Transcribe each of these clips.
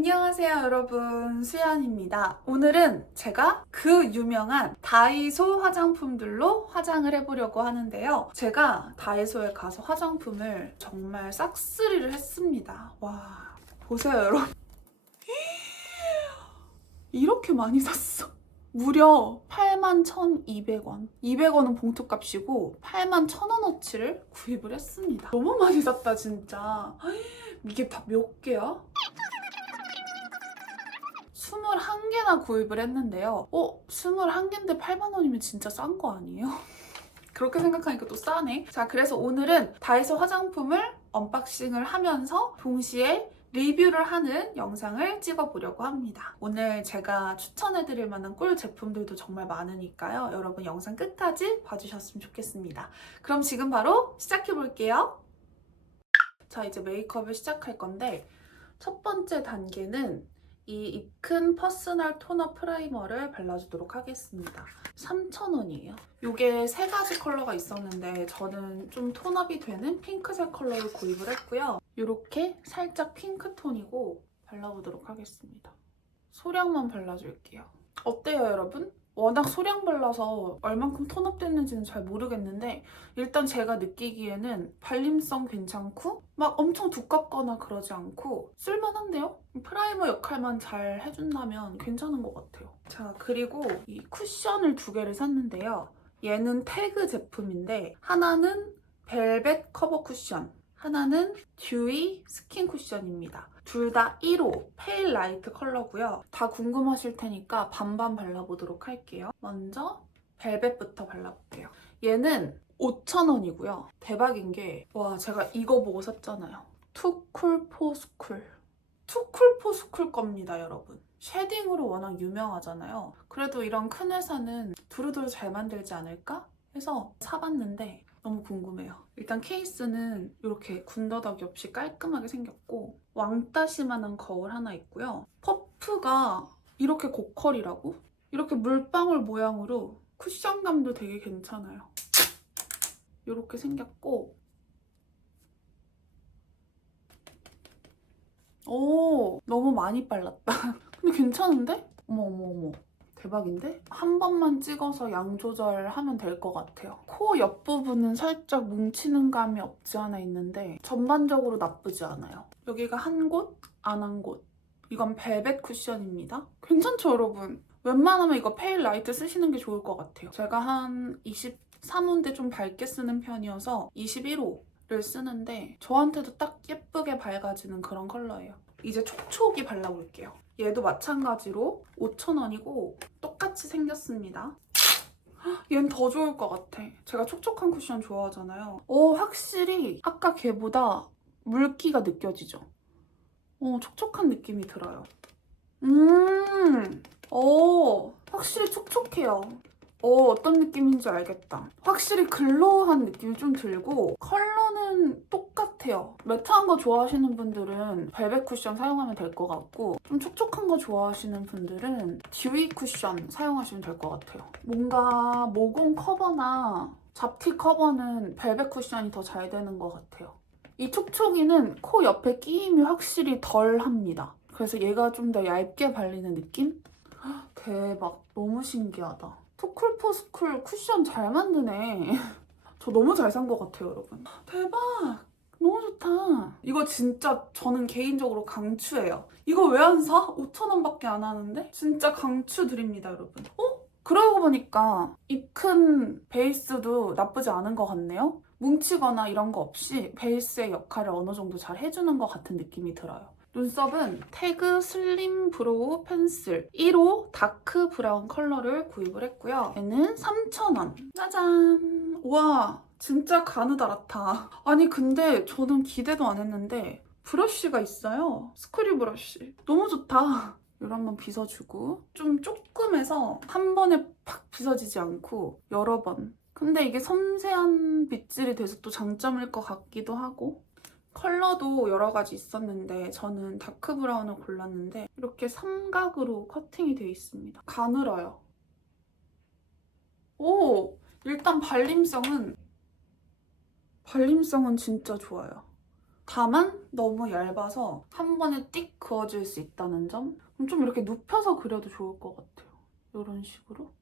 안녕하세요 여러분 수연입니다. 오늘은 제가 그 유명한 다이소 화장품들로 화장을 해보려고 하는데요. 제가 다이소에 가서 화장품을 정말 싹쓸이를 했습니다. 와 보세요 여러분. 이렇게 많이 샀어. 무려 81,200원. 200원은 봉투값이고 81,000원어치를 구입을 했습니다. 너무 많이 샀다 진짜. 이게 다 몇 개야? 21개나 구입을 했는데요. 어? 21개인데 8만원이면 진짜 싼 거 아니에요? 그렇게 생각하니까 또 싸네. 자, 그래서 오늘은 다이소 화장품을 언박싱을 하면서 동시에 리뷰를 하는 영상을 찍어보려고 합니다. 오늘 제가 추천해드릴 만한 꿀 제품들도 정말 많으니까요. 여러분 영상 끝까지 봐주셨으면 좋겠습니다. 그럼 지금 바로 시작해볼게요. 자, 이제 메이크업을 시작할 건데 첫 번째 단계는 이 입큰 퍼스널 토너 프라이머를 발라주도록 하겠습니다. 3,000원이에요. 이게 세 가지 컬러가 있었는데 저는 좀 톤업이 되는 핑크색 컬러를 구입을 했고요. 이렇게 살짝 핑크톤이고 발라보도록 하겠습니다. 소량만 발라줄게요. 어때요, 여러분? 워낙 소량 발라서 얼만큼 톤업 됐는지는 잘 모르겠는데 일단 제가 느끼기에는 발림성 괜찮고 막 엄청 두껍거나 그러지 않고 쓸만한데요? 프라이머 역할만 잘 해준다면 괜찮은 것 같아요. 자 그리고 이 쿠션을 두 개를 샀는데요. 얘는 태그 제품인데 하나는 벨벳 커버 쿠션 하나는 듀이 스킨 쿠션입니다. 둘 다 1호 페일 라이트 컬러고요. 다 궁금하실 테니까 반반 발라보도록 할게요. 먼저 벨벳부터 발라볼게요. 얘는 5,000원이고요. 대박인 게, 와, 제가 이거 보고 샀잖아요. 투쿨포스쿨. 투쿨포스쿨 겁니다, 여러분. 쉐딩으로 워낙 유명하잖아요. 그래도 이런 큰 회사는 두루두루 잘 만들지 않을까? 해서 사봤는데 너무 궁금해요. 일단 케이스는 이렇게 군더더기 없이 깔끔하게 생겼고 왕따시만한 거울 하나 있고요. 퍼프가 이렇게 고컬이라고? 이렇게 물방울 모양으로 쿠션감도 되게 괜찮아요. 이렇게 생겼고 오 너무 많이 발랐다. 근데 괜찮은데? 어머 어머 어머 대박인데? 한 번만 찍어서 양 조절하면 될 것 같아요. 코 옆부분은 살짝 뭉치는 감이 없지 않아 있는데 전반적으로 나쁘지 않아요. 여기가 한 곳, 안 한 곳. 이건 벨벳 쿠션입니다. 괜찮죠, 여러분? 웬만하면 이거 페일 라이트 쓰시는 게 좋을 것 같아요. 제가 한 23호인데 좀 밝게 쓰는 편이어서 21호를 쓰는데 저한테도 딱 예쁘게 밝아지는 그런 컬러예요. 이제 촉촉이 발라볼게요. 얘도 마찬가지로 5,000원이고 똑같이 생겼습니다. 헉, 얘는 더 좋을 것 같아. 제가 촉촉한 쿠션 좋아하잖아요. 오, 확실히 아까 걔보다 물기가 느껴지죠? 어, 촉촉한 느낌이 들어요. 음, 오, 확실히 촉촉해요. 어, 어떤 느낌인지 알겠다. 확실히 글로우한 느낌이 좀 들고 컬러는 똑같아요. 매트한 거 좋아하시는 분들은 벨벳 쿠션 사용하면 될 것 같고 좀 촉촉한 거 좋아하시는 분들은 듀이 쿠션 사용하시면 될 것 같아요. 뭔가 모공 커버나 잡티 커버는 벨벳 쿠션이 더 잘 되는 것 같아요. 이 촉촉이는 코 옆에 끼임이 확실히 덜 합니다. 그래서 얘가 좀 더 얇게 발리는 느낌? 헉, 대박. 너무 신기하다. 토쿨포스쿨 쿠션 잘 만드네. 저 너무 잘 산 것 같아요, 여러분. 대박! 너무 좋다. 이거 진짜 저는 개인적으로 강추해요. 이거 왜 안 사? 5,000원밖에 안 하는데? 진짜 강추 드립니다, 여러분. 어? 그러고 보니까 입 큰 베이스도 나쁘지 않은 것 같네요. 뭉치거나 이런 거 없이 베이스의 역할을 어느 정도 잘 해주는 것 같은 느낌이 들어요. 눈썹은 태그 슬림 브로우 펜슬 1호 다크 브라운 컬러를 구입을 했고요. 얘는 3,000원. 짜잔! 와 진짜 가느다랗다. 아니 근데 저는 기대도 안 했는데 브러쉬가 있어요. 스크류 브러쉬. 너무 좋다. 이걸 한번 빗어주고 좀 조금해서 한 번에 팍 빗어지지 않고 여러 번 근데 이게 섬세한 빗질이 돼서 또 장점일 것 같기도 하고 컬러도 여러 가지 있었는데 저는 다크 브라운을 골랐는데 이렇게 삼각으로 커팅이 되어 있습니다. 가늘어요. 오! 일단 발림성은 발림성은 진짜 좋아요. 다만 너무 얇아서 한 번에 띡 그어질 수 있다는 점? 좀 이렇게 눕혀서 그려도 좋을 것 같아요. 이런 식으로.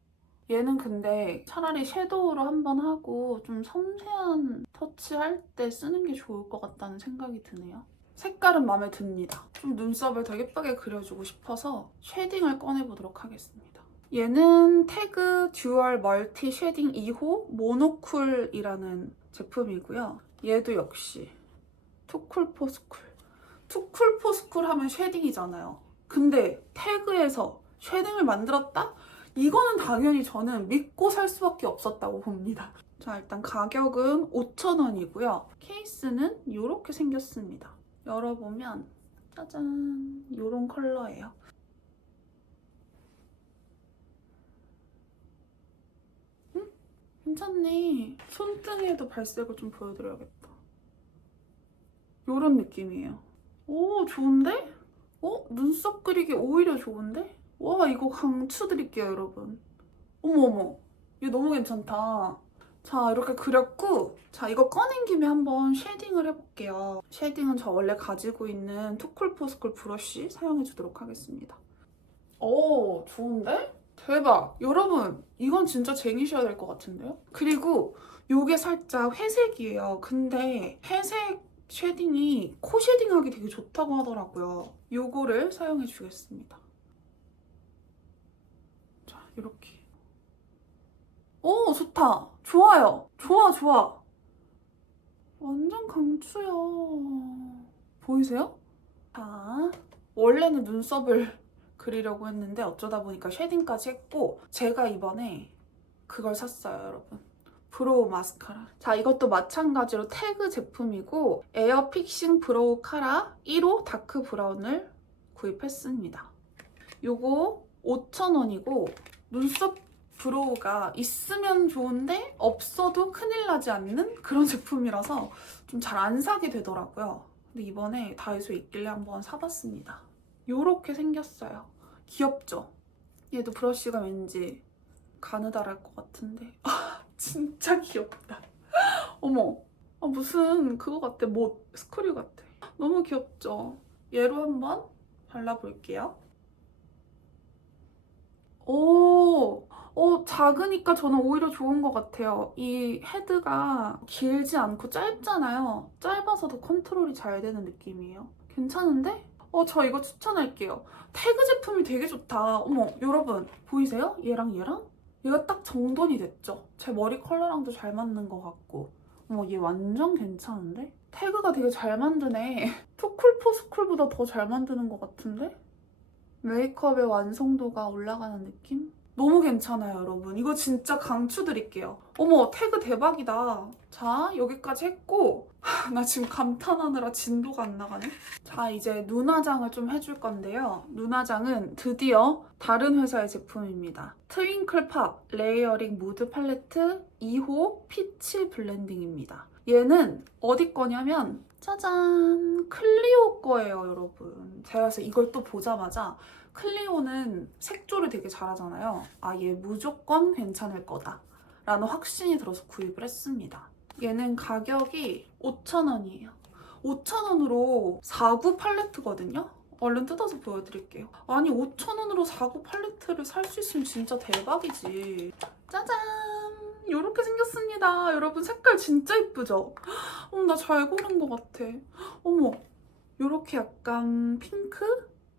얘는 근데 차라리 섀도우로 한번 하고 좀 섬세한 터치할 때 쓰는 게 좋을 것 같다는 생각이 드네요. 색깔은 마음에 듭니다. 좀 눈썹을 더 예쁘게 그려주고 싶어서 쉐딩을 꺼내보도록 하겠습니다. 얘는 태그 듀얼 멀티 쉐딩 2호 모노쿨이라는 제품이고요. 얘도 역시 투쿨 포스쿨. 투쿨 포스쿨 하면 쉐딩이잖아요. 근데 태그에서 쉐딩을 만들었다? 이거는 당연히 저는 믿고 살 수밖에 없었다고 봅니다. 자, 일단 가격은 5,000원이고요. 케이스는 이렇게 생겼습니다. 열어보면 짜잔 이런 컬러예요. 응? 괜찮네. 손등에도 발색을 좀 보여드려야겠다. 이런 느낌이에요. 오 좋은데? 어? 눈썹 그리기 오히려 좋은데? 와 이거 강추 드릴게요 여러분. 어머 어머 이거 너무 괜찮다. 자 이렇게 그렸고 자 이거 꺼낸 김에 한번 쉐딩을 해볼게요. 쉐딩은 저 원래 가지고 있는 투쿨 포스쿨 브러쉬 사용해 주도록 하겠습니다. 오 좋은데? 대박! 여러분 이건 진짜 쟁이셔야 될 것 같은데요? 그리고 요게 살짝 회색이에요. 근데 회색 쉐딩이 코 쉐딩하기 되게 좋다고 하더라고요. 요거를 사용해 주겠습니다. 자 이렇게. 오 좋다. 좋아요. 좋아 좋아. 완전 강추야. 보이세요? 자 원래는 눈썹을 그리려고 했는데 어쩌다 보니까 쉐딩까지 했고 제가 이번에 그걸 샀어요 여러분. 브로우 마스카라. 자 이것도 마찬가지로 태그 제품이고 에어 픽싱 브로우 카라 1호 다크 브라운을 구입했습니다. 요거 5,000원이고 눈썹 브로우가 있으면 좋은데 없어도 큰일 나지 않는 그런 제품이라서 좀 잘 안 사게 되더라고요. 근데 이번에 다이소에 있길래 한번 사봤습니다. 요렇게 생겼어요. 귀엽죠? 얘도 브러쉬가 왠지 가느다랄 것 같은데 아 진짜 귀엽다. 어머 아, 무슨 그거 같아 못 스크류 같아. 너무 귀엽죠? 얘로 한번 발라볼게요. 오, 어, 작으니까 저는 오히려 좋은 것 같아요. 이 헤드가 길지 않고 짧잖아요. 짧아서도 컨트롤이 잘 되는 느낌이에요. 괜찮은데? 어, 저 이거 추천할게요. 태그 제품이 되게 좋다. 어머, 여러분, 보이세요? 얘랑 얘랑? 얘가 딱 정돈이 됐죠? 제 머리 컬러랑도 잘 맞는 것 같고. 어머, 얘 완전 괜찮은데? 태그가 되게 잘 만드네. 투쿨포스쿨보다 더 잘 만드는 것 같은데? 메이크업의 완성도가 올라가는 느낌? 너무 괜찮아요, 여러분. 이거 진짜 강추 드릴게요. 어머, 태그 대박이다. 자, 여기까지 했고, 하, 나 지금 감탄하느라 진도가 안 나가네. 자, 이제 눈화장을 좀 해줄 건데요. 눈화장은 드디어 다른 회사의 제품입니다. 트윙클 팝 레이어링 무드 팔레트 2호 피치 블렌딩입니다. 얘는 어디 거냐면 짜잔. 클리오 거예요 여러분. 제가 이걸 또 보자마자 클리오는 색조를 되게 잘하잖아요. 아 얘 무조건 괜찮을 거다. 라는 확신이 들어서 구입을 했습니다. 얘는 가격이 5,000원이에요. 5,000원으로 4구 팔레트거든요. 얼른 뜯어서 보여드릴게요. 아니 5,000원으로 4구 팔레트를 살 수 있으면 진짜 대박이지. 짜잔 이렇게 생겼습니다. 여러분 색깔 진짜 이쁘죠? 어머 나 잘 고른 것 같아. 어머 이렇게 약간 핑크,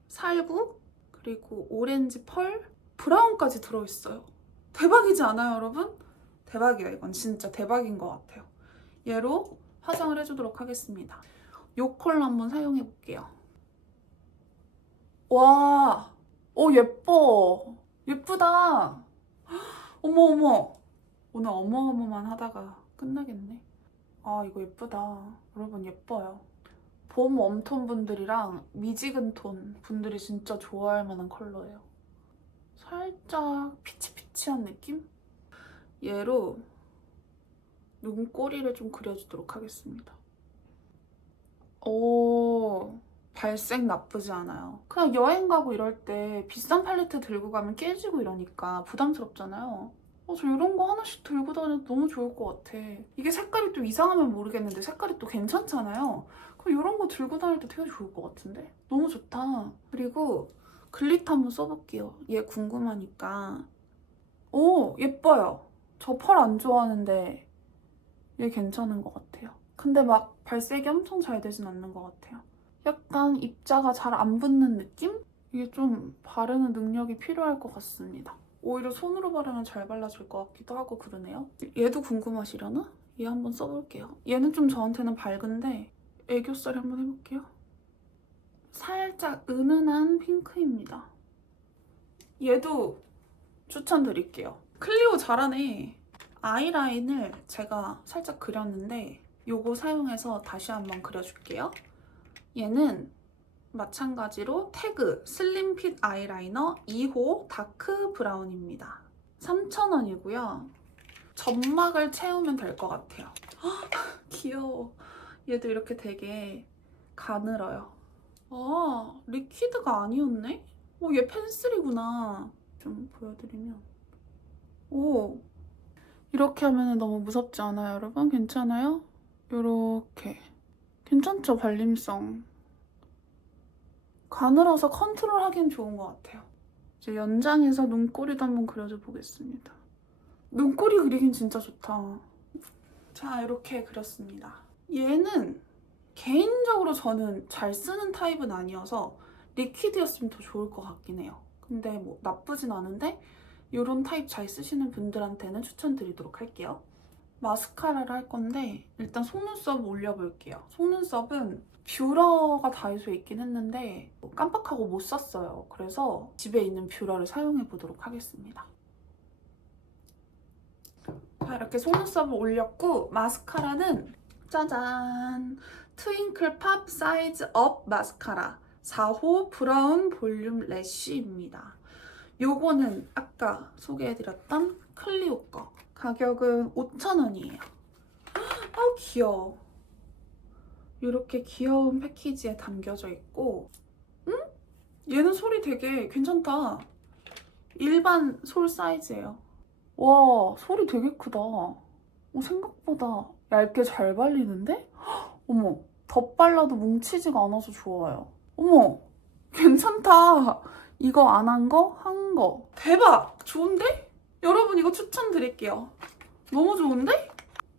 살구, 그리고 오렌지 펄, 브라운까지 들어있어요. 대박이지 않아요 여러분? 대박이야 이건 진짜 대박인 것 같아요. 얘로 화장을 해주도록 하겠습니다. 이 컬러 한번 사용해볼게요. 와, 오 예뻐. 예쁘다. 어머 어머. 오늘 어머어머만 하다가 끝나겠네. 아 이거 예쁘다. 여러분 예뻐요. 봄 웜톤 분들이랑 미지근 톤 분들이 진짜 좋아할 만한 컬러예요. 살짝 피치피치한 느낌? 얘로 눈꼬리를 좀 그려주도록 하겠습니다. 오 발색 나쁘지 않아요. 그냥 여행 가고 이럴 때 비싼 팔레트 들고 가면 깨지고 이러니까 부담스럽잖아요. 어, 저 이런 거 하나씩 들고 다녀도 너무 좋을 것 같아. 이게 색깔이 또 이상하면 모르겠는데 색깔이 또 괜찮잖아요. 그럼 이런 거 들고 다닐 때 되게 좋을 것 같은데? 너무 좋다. 그리고 글리터 한번 써볼게요. 얘 궁금하니까. 오, 예뻐요. 저 펄 안 좋아하는데 얘 괜찮은 것 같아요. 근데 막 발색이 엄청 잘 되진 않는 것 같아요. 약간 입자가 잘 안 붙는 느낌? 이게 좀 바르는 능력이 필요할 것 같습니다. 오히려 손으로 바르면 잘 발라질 것 같기도 하고 그러네요. 얘도 궁금하시려나? 얘 한번 써볼게요. 얘는 좀 저한테는 밝은데 애교살이 한번 해볼게요. 살짝 은은한 핑크입니다. 얘도 추천드릴게요. 클리오 잘하네. 아이라인을 제가 살짝 그렸는데 요거 사용해서 다시 한번 그려줄게요. 얘는 마찬가지로 태그 슬림핏 아이라이너 2호 다크 브라운입니다. 3,000원이고요. 점막을 채우면 될 것 같아요. 헉, 귀여워. 얘도 이렇게 되게 가늘어요. 아, 리퀴드가 아니었네? 오, 얘 펜슬이구나. 좀 보여드리면. 오, 이렇게 하면 너무 무섭지 않아요, 여러분? 괜찮아요? 요렇게. 괜찮죠, 발림성. 가늘어서 컨트롤하기엔 좋은 것 같아요. 이제 연장해서 눈꼬리도 한번 그려줘 보겠습니다. 눈꼬리 그리긴 진짜 좋다. 자, 이렇게 그렸습니다. 얘는 개인적으로 저는 잘 쓰는 타입은 아니어서 리퀴드였으면 더 좋을 것 같긴 해요. 근데 뭐 나쁘진 않은데 이런 타입 잘 쓰시는 분들한테는 추천드리도록 할게요. 마스카라를 할 건데 일단 속눈썹 올려볼게요. 속눈썹은 뷰러가 다이소에 있긴 했는데 깜빡하고 못 샀어요. 그래서 집에 있는 뷰러를 사용해 보도록 하겠습니다. 자 이렇게 속눈썹을 올렸고 마스카라는 짜잔 트윙클 팝 사이즈 업 마스카라 4호 브라운 볼륨 래쉬입니다. 요거는 아까 소개해드렸던 클리오 거 가격은 5,000원이에요. 아우 귀여워. 이렇게 귀여운 패키지에 담겨져 있고 음? 얘는 솔이 되게 괜찮다. 일반 솔 사이즈예요. 와 솔이 되게 크다. 어, 생각보다 얇게 잘 발리는데? 헉, 어머 덧발라도 뭉치지가 않아서 좋아요. 어머 괜찮다. 이거 안 한 거, 한 거. 대박! 좋은데? 여러분 이거 추천드릴게요. 너무 좋은데?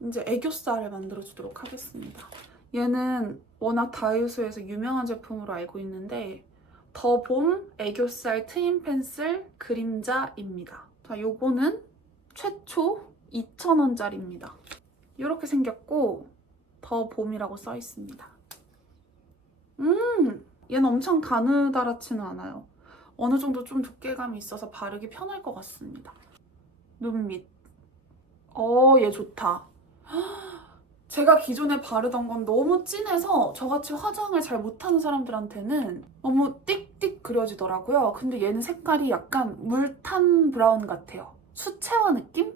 이제 애교살을 만들어주도록 하겠습니다. 얘는 워낙 다이소에서 유명한 제품으로 알고 있는데 더봄 애교살 트임 펜슬 그림자입니다. 자, 요거는 최초 2,000원짜리입니다. 이렇게 생겼고 더 봄이라고 써 있습니다. 음, 얘는 엄청 가느다랗지는 않아요. 어느 정도 좀 두께감이 있어서 바르기 편할 것 같습니다. 눈 밑. 어, 얘 좋다. 제가 기존에 바르던 건 너무 진해서 저같이 화장을 잘 못하는 사람들한테는 너무 띡띡 그려지더라고요. 근데 얘는 색깔이 약간 물탄 브라운 같아요. 수채화 느낌?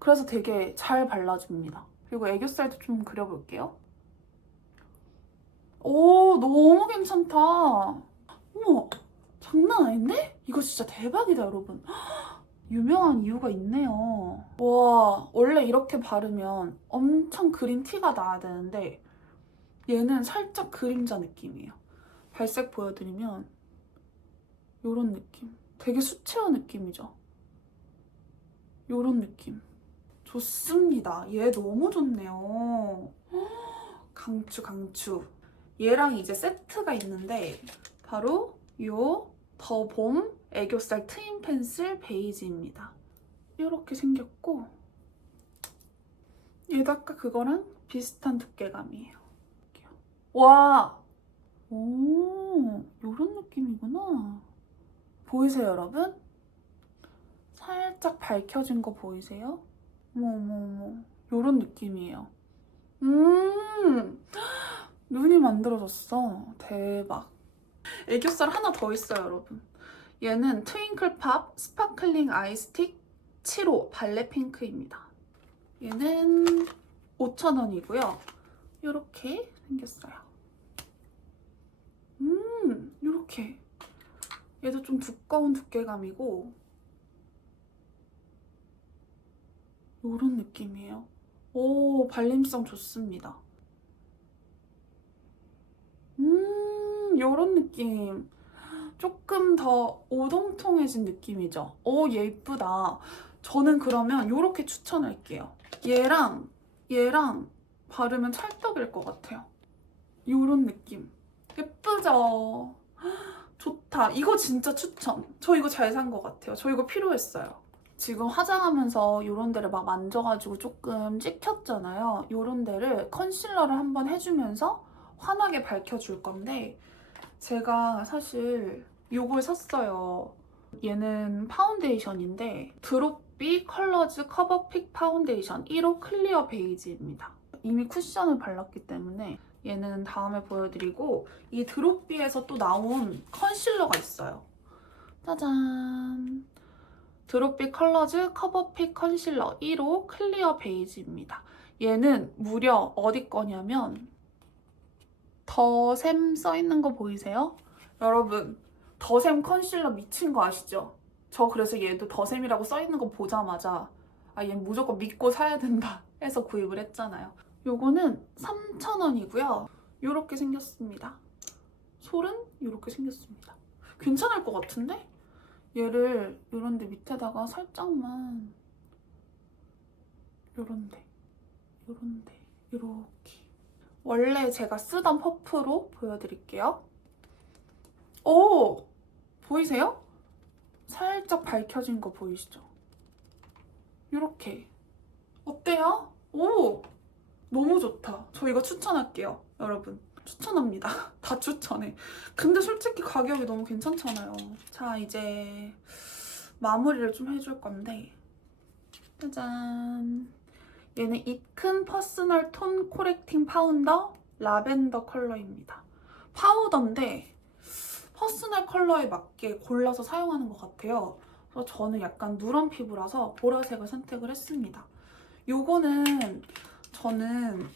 그래서 되게 잘 발라줍니다. 그리고 애교살도 좀 그려볼게요. 오, 너무 괜찮다. 어머, 장난 아닌데? 이거 진짜 대박이다, 여러분. 유명한 이유가 있네요. 와, 원래 이렇게 바르면 엄청 그린 티가 나야 되는데 얘는 살짝 그림자 느낌이에요. 발색 보여드리면 요런 느낌. 되게 수채화 느낌이죠. 요런 느낌. 좋습니다. 얘 너무 좋네요. 강추, 강추. 얘랑 이제 세트가 있는데 바로 요 더봄 애교살 트임 펜슬 베이지입니다. 이렇게 생겼고 얘도 아까 그거랑 비슷한 두께감이에요. 와! 오, 요런 느낌이구나. 보이세요, 여러분? 살짝 밝혀진 거 보이세요? 어머. 요런 느낌이에요. 음! 눈이 만들어졌어. 대박. 애교살 하나 더 있어요, 여러분. 얘는 트윙클팝 스파클링 아이스틱 7호 발레 핑크입니다. 얘는 5,000원이고요. 이렇게 생겼어요. 음, 이렇게. 얘도 좀 두꺼운 두께감이고 이런 느낌이에요. 오, 발림성 좋습니다. 요런 느낌. 조금 더 오동통해진 느낌이죠. 오, 얘 이쁘다. 저는 그러면 요렇게 추천할게요. 얘랑 얘랑 바르면 찰떡일 것 같아요. 요런 느낌. 예쁘죠? 좋다. 이거 진짜 추천. 저 이거 잘 산 것 같아요. 저 이거 필요했어요. 지금 화장하면서 요런 데를 막 만져가지고 조금 찍혔잖아요. 요런 데를 컨실러를 한번 해주면서 환하게 밝혀줄 건데 제가 사실 요걸 샀어요. 얘는 파운데이션인데 드롭비 컬러즈 커버픽 파운데이션 1호 클리어 베이지입니다. 이미 쿠션을 발랐기 때문에 얘는 다음에 보여드리고 이 드롭비에서 또 나온 컨실러가 있어요. 짜잔! 드롭비 컬러즈 커버픽 컨실러 1호 클리어 베이지입니다. 얘는 무려 어디 거냐면 더샘 써있는 거 보이세요? 여러분 더샘 컨실러 미친 거 아시죠? 저 그래서 얘도 더샘이라고 써있는 거 보자마자 아 얘 무조건 믿고 사야 된다 해서 구입을 했잖아요. 요거는 3,000원이고요. 요렇게 생겼습니다. 솔은 요렇게 생겼습니다. 괜찮을 것 같은데? 얘를 요런데 밑에다가 살짝만 요런데 요런데 요렇게 원래 제가 쓰던 퍼프로 보여드릴게요. 오! 보이세요? 살짝 밝혀진 거 보이시죠? 요렇게 어때요? 오! 너무 좋다. 저 이거 추천할게요, 여러분. 추천합니다. 다 추천해. 근데 솔직히 가격이 너무 괜찮잖아요. 자, 이제 마무리를 좀 해줄 건데. 짜잔. 얘는 이큰 퍼스널 톤 코렉팅 파우더 라벤더 컬러입니다. 파우더인데 퍼스널 컬러에 맞게 골라서 사용하는 것 같아요. 그래서 저는 약간 누런 피부라서 보라색을 선택을 했습니다. 요거는 저는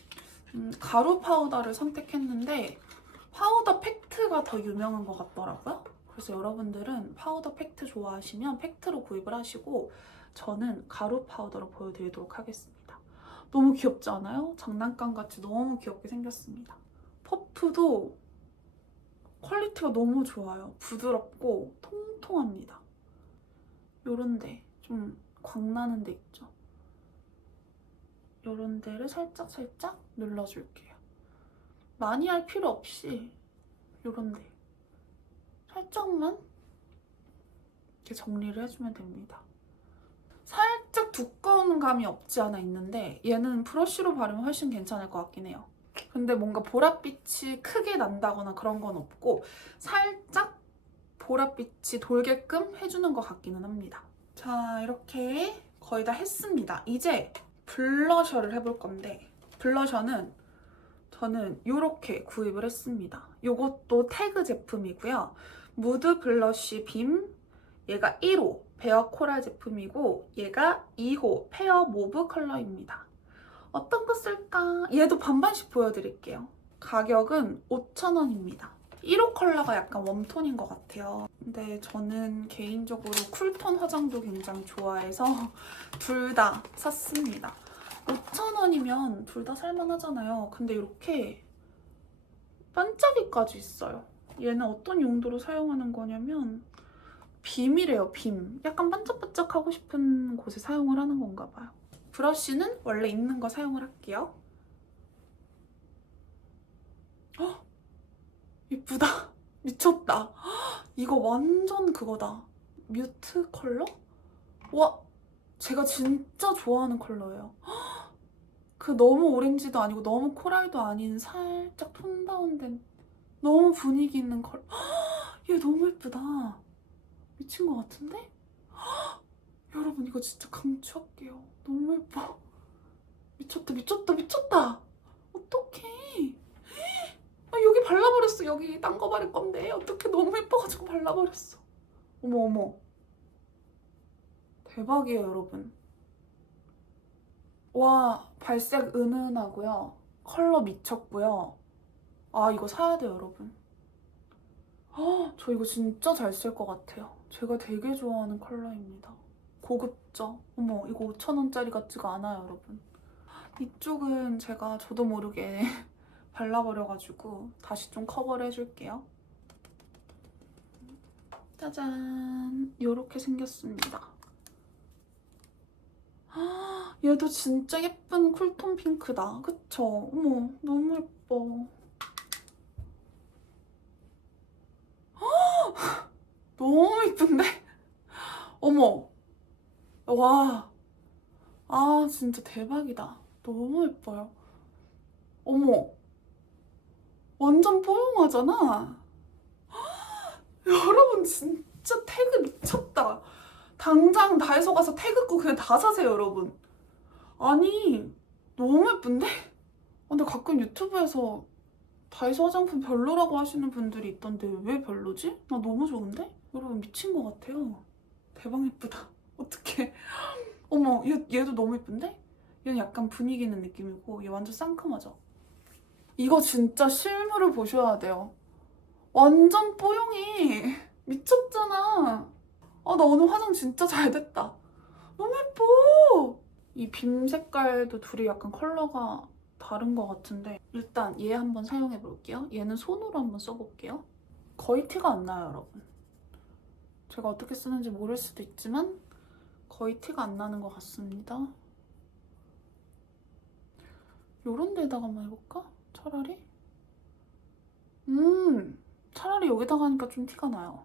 음, 가루 파우더를 선택했는데 파우더 팩트가 더 유명한 것 같더라고요. 그래서 여러분들은 파우더 팩트 좋아하시면 팩트로 구입을 하시고 저는 가루 파우더로 보여드리도록 하겠습니다. 너무 귀엽지 않아요? 장난감 같이 너무 귀엽게 생겼습니다. 퍼프도 퀄리티가 너무 좋아요. 부드럽고 통통합니다. 요런데 좀 광나는 데 있죠? 요런 데를 살짝 살짝 눌러줄게요. 많이 할 필요 없이 요런 데 살짝만 이렇게 정리를 해주면 됩니다. 두꺼운 감이 없지 않아 있는데 얘는 브러쉬로 바르면 훨씬 괜찮을 것 같긴 해요. 근데 뭔가 보랏빛이 크게 난다거나 그런 건 없고 살짝 보랏빛이 돌게끔 해주는 것 같기는 합니다. 자 이렇게 거의 다 했습니다. 이제 블러셔를 해볼 건데 블러셔는 저는 이렇게 구입을 했습니다. 이것도 태그 제품이고요. 무드 블러쉬 빔 얘가 1호 베어 코랄 제품이고 얘가 2호 페어 모브 컬러입니다. 어떤 거 쓸까? 얘도 반반씩 보여드릴게요. 가격은 5,000원입니다. 1호 컬러가 약간 웜톤인 것 같아요. 근데 저는 개인적으로 쿨톤 화장도 굉장히 좋아해서 둘 다 샀습니다. 5,000원이면 둘 다 살만하잖아요. 근데 이렇게 반짝이까지 있어요. 얘는 어떤 용도로 사용하는 거냐면 빔이래요, 빔. 약간 반짝반짝하고 싶은 곳에 사용을 하는 건가 봐요. 브러쉬는 원래 있는 거 사용을 할게요. 헉! 예쁘다. 미쳤다. 헉! 이거 완전 그거다. 뮤트 컬러? 와, 제가 진짜 좋아하는 컬러예요. 헉! 그 너무 오렌지도 아니고 너무 코랄도 아닌 살짝 톤 다운된 너무 분위기 있는 컬러. 헉! 얘 너무 예쁘다. 미친 것 같은데? 헉! 여러분 이거 진짜 강추할게요. 너무 예뻐. 미쳤다 미쳤다 미쳤다. 어떡해. 아, 여기 발라버렸어. 여기 딴 거 바를 건데 어떻게 너무 예뻐가지고 발라버렸어. 어머 어머. 대박이에요 여러분. 와 발색 은은하고요. 컬러 미쳤고요. 아 이거 사야 돼요 여러분. 헉, 저 이거 진짜 잘 쓸 것 같아요. 제가 되게 좋아하는 컬러입니다. 고급져. 어머, 이거 5,000원짜리 같지가 않아요, 여러분. 이쪽은 제가 저도 모르게 발라버려가지고 다시 좀 커버를 해줄게요. 짜잔 이렇게 생겼습니다. 아, 얘도 진짜 예쁜 쿨톤 핑크다. 그쵸? 어머 너무 예뻐. 아, 너무 예쁜데? 어머 와. 아 진짜 대박이다. 너무 예뻐요. 어머 완전 뽀용하잖아. 여러분 진짜 태그 미쳤다. 당장 다이소 가서 태그 거 그냥 다 사세요, 여러분. 아니 너무 예쁜데? 아, 근데 가끔 유튜브에서 다이소 화장품 별로라고 하시는 분들이 있던데 왜 별로지? 나 너무 좋은데? 여러분 미친 것 같아요. 대박 예쁘다. 어떡해. 어머 얘, 얘도 너무 예쁜데? 얘는 약간 분위기 있는 느낌이고 얘 완전 상큼하죠? 이거 진짜 실물을 보셔야 돼요. 완전 뽀용이 미쳤잖아. 아, 나 오늘 화장 진짜 잘 됐다. 너무 예뻐. 이 빔 색깔도 둘이 약간 컬러가 다른 것 같은데 일단 얘 한번 사용해 볼게요. 얘는 손으로 한번 써볼게요. 거의 티가 안 나요, 여러분. 제가 어떻게 쓰는지 모를 수도 있지만 거의 티가 안 나는 것 같습니다. 요런 데다가 한번 해볼까? 차라리? 음, 차라리 여기다가 하니까 좀 티가 나요.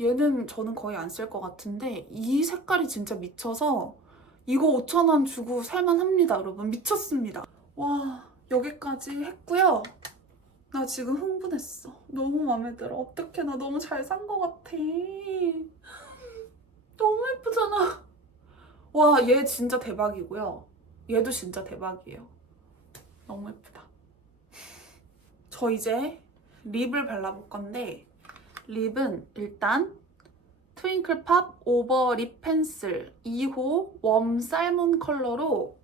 얘는 저는 거의 안 쓸 것 같은데 이 색깔이 진짜 미쳐서 이거 5,000원 주고 살만합니다, 여러분. 미쳤습니다. 와, 여기까지 했고요. 나 지금 흥분했어. 너무 마음에 들어. 어떡해, 나 너무 잘 산 것 같아. 너무 예쁘잖아. 와, 얘 진짜 대박이고요. 얘도 진짜 대박이에요. 너무 예쁘다. 저 이제 립을 발라볼 건데 립은 일단 트윙클팝 오버 립 펜슬 2호 웜 살몬 컬러로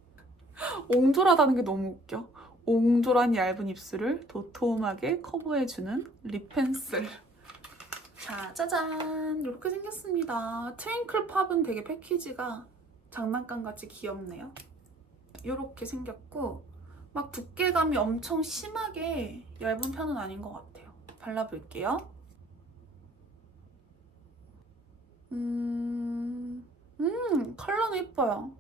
옹졸하다는 게 너무 웃겨. 옹졸한 얇은 입술을 도톰하게 커버해주는 립 펜슬. 자, 짜잔! 이렇게 생겼습니다. 트윙클 팝은 되게 패키지가 장난감같이 귀엽네요. 이렇게 생겼고 막 두께감이 엄청 심하게 얇은 편은 아닌 것 같아요. 발라볼게요. 음, 음, 컬러는 예뻐요.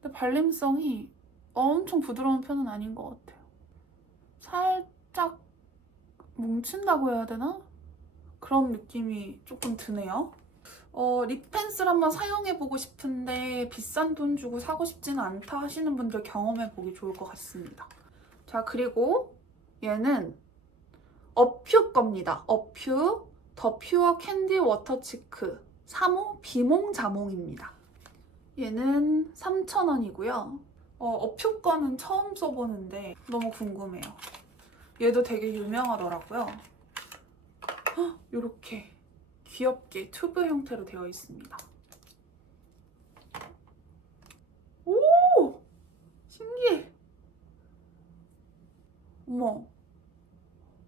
근데 발림성이 엄청 부드러운 편은 아닌 것 같아요. 살짝 뭉친다고 해야 되나? 그런 느낌이 조금 드네요. 어, 립 펜슬 한번 사용해보고 싶은데 비싼 돈 주고 사고 싶지는 않다 하시는 분들 경험해보기 좋을 것 같습니다. 자, 그리고 얘는 어퓨 겁니다. 어퓨 더 퓨어 캔디 워터 치크 3호 비몽 자몽입니다. 얘는 3,000원이고요. 어, 어퓨 거는 처음 써보는데 너무 궁금해요. 얘도 되게 유명하더라고요. 이렇게 귀엽게 튜브 형태로 되어 있습니다. 오! 신기해. 어머.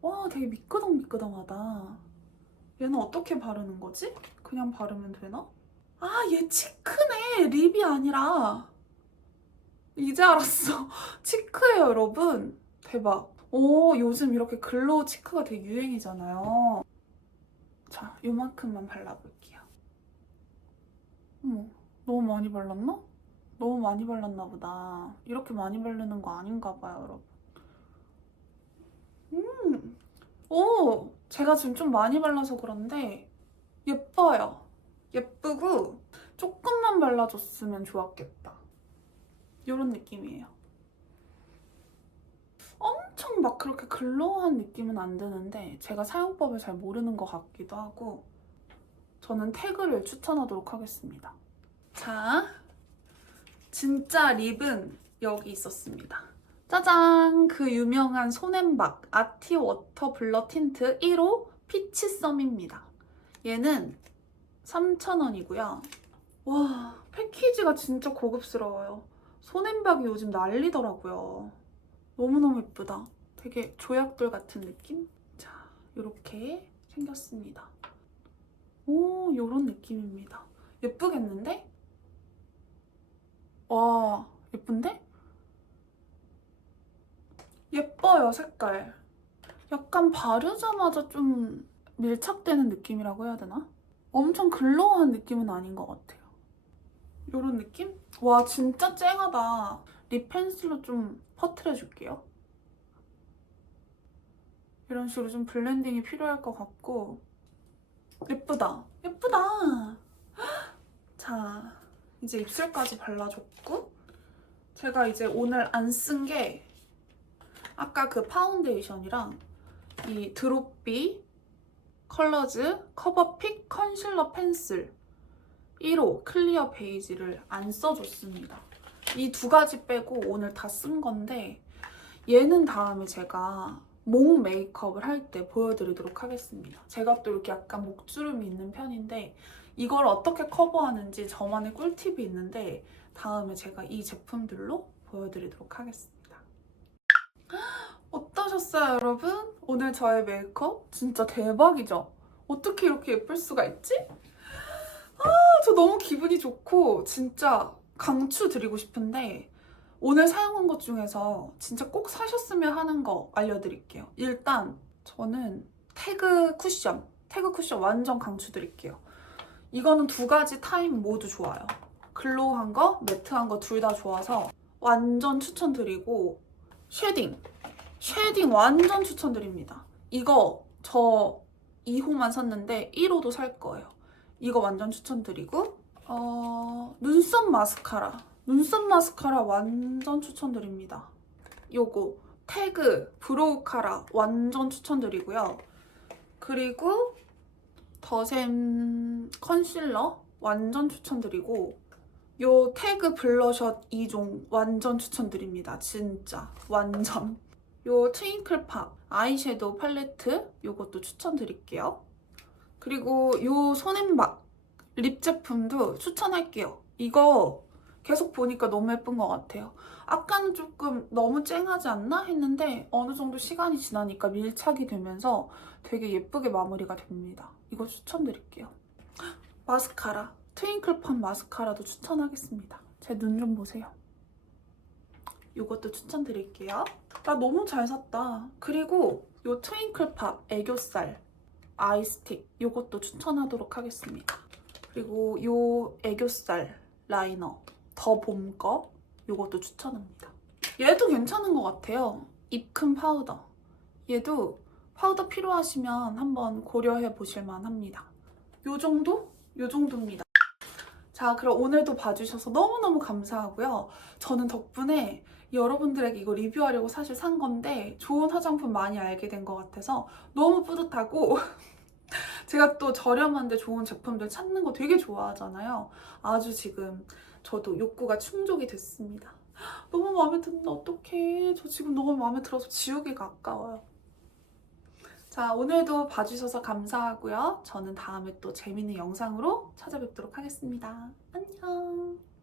와, 되게 미끄덩미끄덩하다. 얘는 어떻게 바르는 거지? 그냥 바르면 되나? 아, 얘 치크네. 립이 아니라. 이제 알았어. 치크예요, 여러분. 대박. 오, 요즘 이렇게 글로우 치크가 되게 유행이잖아요. 자, 요만큼만 발라볼게요. 어머, 너무 많이 발랐나? 너무 많이 발랐나 보다. 이렇게 많이 바르는 거 아닌가 봐요, 여러분. 음, 오, 제가 지금 좀 많이 발라서 그런데 예뻐요. 예쁘고 조금만 발라줬으면 좋았겠다. 이런 느낌이에요. 엄청 막 그렇게 글로우한 느낌은 안 드는데 제가 사용법을 잘 모르는 것 같기도 하고 저는 태그를 추천하도록 하겠습니다. 자, 진짜 립은 여기 있었습니다. 짜잔! 그 유명한 손앤박 아티 워터 블러 틴트 1호 피치 썸입니다. 얘는 3,000원이고요. 와, 패키지가 진짜 고급스러워요. 손앤박이 요즘 난리더라고요. 너무너무 예쁘다. 되게 조약돌 같은 느낌? 자, 이렇게 생겼습니다. 오, 이런 느낌입니다. 예쁘겠는데? 와, 예쁜데? 예뻐요, 색깔. 약간 바르자마자 좀 밀착되는 느낌이라고 해야 되나? 엄청 글로우한 느낌은 아닌 것 같아요. 이런 느낌? 와 진짜 쨍하다. 립 펜슬로 좀 퍼트려줄게요. 이런 식으로 좀 블렌딩이 필요할 것 같고 예쁘다. 예쁘다. 자 이제 입술까지 발라줬고 제가 이제 오늘 안 쓴 게 아까 그 파운데이션이랑 이 드롭비 컬러즈 커버픽 컨실러 펜슬 1호 클리어 베이지를 안 써줬습니다. 이 두 가지 빼고 오늘 다 쓴 건데 얘는 다음에 제가 목 메이크업을 할 때 보여드리도록 하겠습니다. 제가 또 이렇게 약간 목주름이 있는 편인데 이걸 어떻게 커버하는지 저만의 꿀팁이 있는데 다음에 제가 이 제품들로 보여드리도록 하겠습니다. 어떠셨어요, 여러분? 오늘 저의 메이크업 진짜 대박이죠? 어떻게 이렇게 예쁠 수가 있지? 아, 저 너무 기분이 좋고 진짜 강추 드리고 싶은데 오늘 사용한 것 중에서 진짜 꼭 사셨으면 하는 거 알려드릴게요. 일단 저는 태그 쿠션, 태그 쿠션 완전 강추 드릴게요. 이거는 두 가지 타임 모두 좋아요. 글로우한 거, 매트한 거 둘 다 좋아서 완전 추천드리고 쉐딩, 쉐딩 완전 추천드립니다. 이거 저 2호만 샀는데 1호도 살 거예요. 이거 완전 추천드리고 어, 눈썹 마스카라 눈썹 마스카라 완전 추천드립니다. 요거 태그 브로우 카라 완전 추천드리고요. 그리고 더샘 컨실러 완전 추천드리고 요 태그 블러셔 2종 완전 추천드립니다. 진짜 완전 요 트윙클팝 아이섀도우 팔레트 요것도 추천드릴게요. 그리고 요 손앤박 립 제품도 추천할게요. 이거 계속 보니까 너무 예쁜 것 같아요. 아까는 조금 너무 쨍하지 않나 했는데 어느 정도 시간이 지나니까 밀착이 되면서 되게 예쁘게 마무리가 됩니다. 이거 추천드릴게요. 마스카라 트윙클팝 마스카라도 추천하겠습니다. 제 눈 좀 보세요. 이것도 추천드릴게요. 나 너무 잘 샀다. 그리고 요 트윙클팝 애교살 아이스틱 이것도 추천하도록 하겠습니다. 그리고 요 애교살 라이너 더 봄 거 이것도 추천합니다. 얘도 괜찮은 것 같아요. 입큰 파우더. 얘도 파우더 필요하시면 한번 고려해 보실 만합니다. 요 정도? 요 정도입니다. 자, 그럼 오늘도 봐주셔서 너무너무 감사하고요. 저는 덕분에 여러분들에게 이거 리뷰하려고 사실 산 건데 좋은 화장품 많이 알게 된 것 같아서 너무 뿌듯하고 제가 또 저렴한데 좋은 제품들 찾는 거 되게 좋아하잖아요. 아주 지금 저도 욕구가 충족이 됐습니다. 너무 마음에 든다. 어떡해. 저 지금 너무 마음에 들어서 지우기가 아까워요. 자, 오늘도 봐주셔서 감사하고요. 저는 다음에 또 재밌는 영상으로 찾아뵙도록 하겠습니다. 안녕.